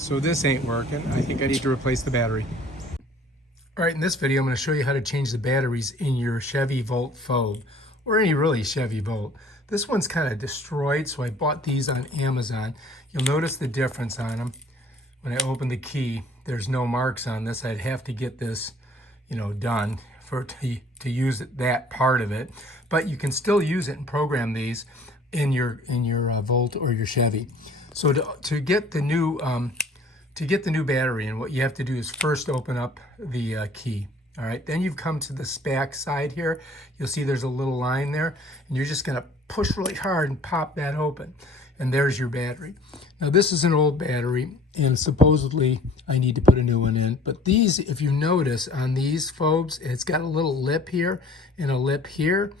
So this ain't working. I think I need to replace the battery. All right, in this video, I'm going to show you how to change the batteries in your Chevy Volt FOB, or any really Chevy Volt. This one's kind of destroyed, so I bought these on Amazon. You'll notice the difference on them. When I open the key, there's no marks on this. I'd have to get this, done to use that part of it. But you can still use it and program these in your Volt or your Chevy. So to get the new battery, and what you have to do is first open up the key. All right, then you've come to the back side here. You'll see there's a little line there, and you're just gonna push really hard and pop that open. And there's your battery. Now this is an old battery, and supposedly I need to put a new one in. But these, if you notice on these FOBs, it's got a little lip here and a lip here,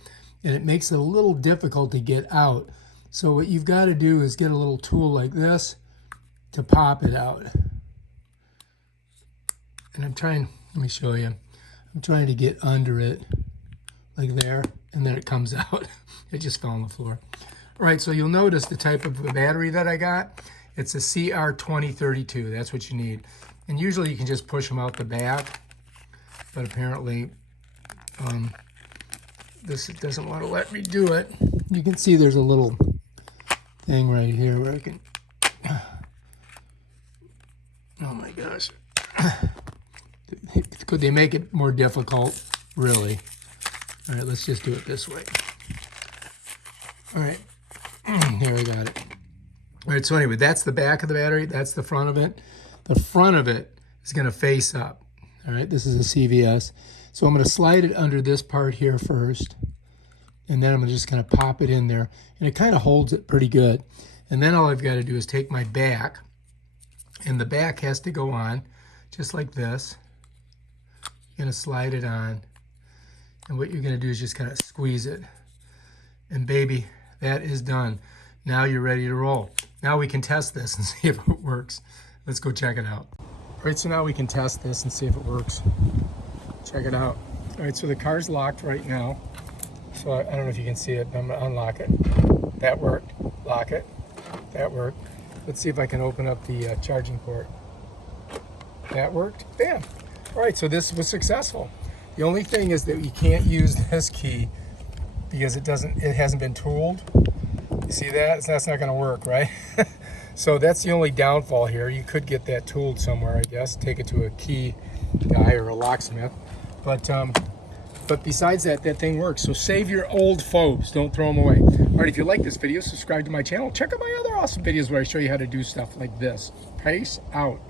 and it makes it a little difficult to get out. So what you've got to do is get a little tool like this to pop it out. And let me show you. I'm trying to get under it like there, and then it comes out. It just fell on the floor. All right, so you'll notice the type of battery that I got. It's a CR2032, that's what you need. And usually you can just push them out the back, but apparently this doesn't want to let me do it. You can see there's a little thing right here where I can, oh my gosh. Could they make it more difficult? Really? All right, let's just do it this way. All right, here we got it. All right, so anyway, that's the back of the battery. That's the front of it. The front of it is going to face up. All right, this is a CVS. So I'm going to slide it under this part here first, and then I'm just going to pop it in there, and it kind of holds it pretty good. And then all I've got to do is take my back, and the back has to go on just like this. You're going to slide it on, and what you're going to do is just kind of squeeze it. And baby, that is done. Now you're ready to roll. Now we can test this and see if it works. Let's go check it out. All right, so now we can test this and see if it works. Check it out. All right, so the car's locked right now. So I don't know if you can see it, but I'm gonna unlock it. That worked. Lock it. That worked. Let's see if I can open up the charging port. That worked. Bam. All right, so this was successful. The only thing is that you can't use this key because it hasn't been tooled. You see that? That's not gonna work, right? So that's the only downfall here. You could get that tooled somewhere, I guess. Take it to a key guy or a locksmith. But besides that, that thing works. So save your old FOBs. Don't throw them away. All right, if you like this video, subscribe to my channel. Check out my other awesome videos where I show you how to do stuff like this. Peace out.